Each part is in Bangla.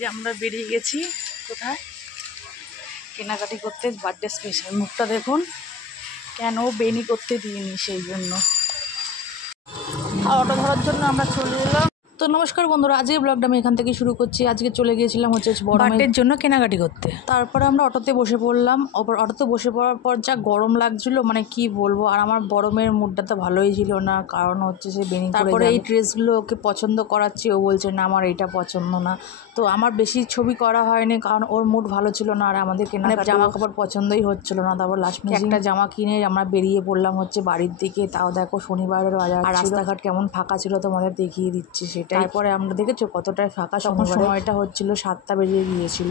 যে আমরা বেরিয়ে গেছি কোথায় কেনাকাটি করতে, বার্থডে স্পেশাল। মুখটা দেখুন, কেন বেনি করতে দিইনি সেই জন্য। আর অটো ধরার জন্য আমরা চলে এলাম। তো নমস্কার বন্ধুরা, আজকের ব্লগটা আমি এখান থেকে শুরু করছি। আজকে চলে গিয়েছিলাম হচ্ছে বার্থডের জন্য কেনাকাটি করতে। তারপরে আমরা অটোতে বসে পড়লাম। অটোতে বসে পড়ার পর যা গরম লাগছিল, মানে কি বলবো। আর আমার বড় মেয়ের মুডটা তো ভালোই ছিল না, কারণ হচ্ছে সে বেনি। তারপরে এই ড্রেসগুলো ওকে পছন্দ করাচ্ছি, ও বলছে না আমার এইটা পছন্দ না। তো আমার বেশি ছবি করা হয়নি, কারণ ওর মুড ভালো ছিল না, আর আমাদের জামা কাপড় পছন্দই হচ্ছিল না। তারপর লাস্ট একটা জামা কিনে আমরা বেরিয়ে পড়লাম হচ্ছে বাড়ির দিকে। তাও দেখো শনিবারের বাজার, আর রাস্তাঘাট কেমন ফাঁকা ছিল তোমাদের দেখিয়ে দিচ্ছি সেটা। তারপরে আমরা দেখেছো কতটাই ফাঁকা, তখন সময়টা হচ্ছিল 7টা বেরিয়ে গিয়েছিল।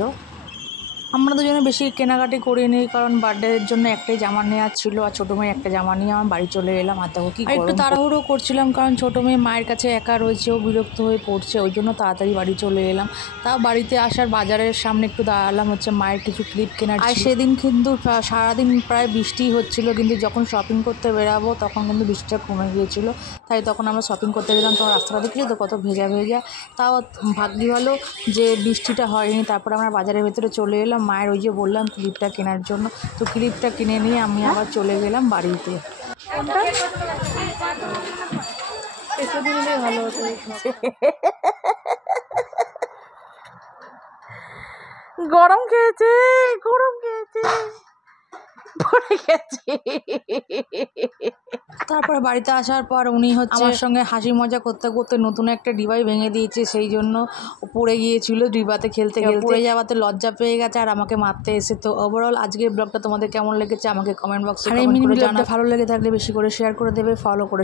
আমরা দুজনে বেশি কেনাকাটি করিনি, কারণ বার্থডের জন্য একটাই জামা নেওয়ার ছিল, আর ছোটো মেয়ে একটা জামা নিয়ে আমার বাড়ি চলে এলাম। আর দেখো কি একটু তাড়াহুড়ো করছিলাম, কারণ ছোটো মেয়ে মায়ের কাছে একা রয়েছে, ও বিরক্ত হয়ে পড়ছে, ওই জন্য তাড়াতাড়ি বাড়ি চলে এলাম। তাও বাড়িতে আসার বাজারের সামনে একটু দাঁড়ালাম হচ্ছে মায়ের কিছু ক্লিপ কেনার। আর সেদিন কিন্তু সারাদিন প্রায় বৃষ্টি হচ্ছিল, কিন্তু যখন শপিং করতে বেরাবো তখন কিন্তু বৃষ্টিটা কমে গিয়েছিল। তাই তখন আমরা শপিং করতে গেলাম। তখন রাস্তাটা দেখছি তো কত ভেজা ভেজা, তাও ভাগ্যি ভালো যে বৃষ্টিটা হয়নি। তারপরে আমরা বাজারের ভেতরে চলে এলাম মায়ের ওই যে বললাম ক্লিপটা কেনার জন্য। তো ক্লিপটা কিনে নিয়ে আমি আবার চলে গেলাম বাড়িতে। ভালো হতো, গরম খেয়েছে পড়ে গেছে। তারপরে বাড়িতে আসার পর উনি হচ্ছে আমার সঙ্গে হাসি মজা করতে করতে নতুন একটা ডিবাই ভেঙে দিয়েছে, সেই জন্য পড়ে গিয়েছিল ডিবাতে খেলতে খেলতে। পড়ে যাওয়াতে লজ্জা পেয়ে গেছে আর আমাকে মারতে এসে। তো ওভারঅল আজকের ব্লগটা তোমাদের কেমন লেগেছে আমাকে কমেন্ট বক্সে কমেন্ট করে জানাও। ভালো লেগে থাকলে বেশি করে শেয়ার করে দেবে, ফলো করে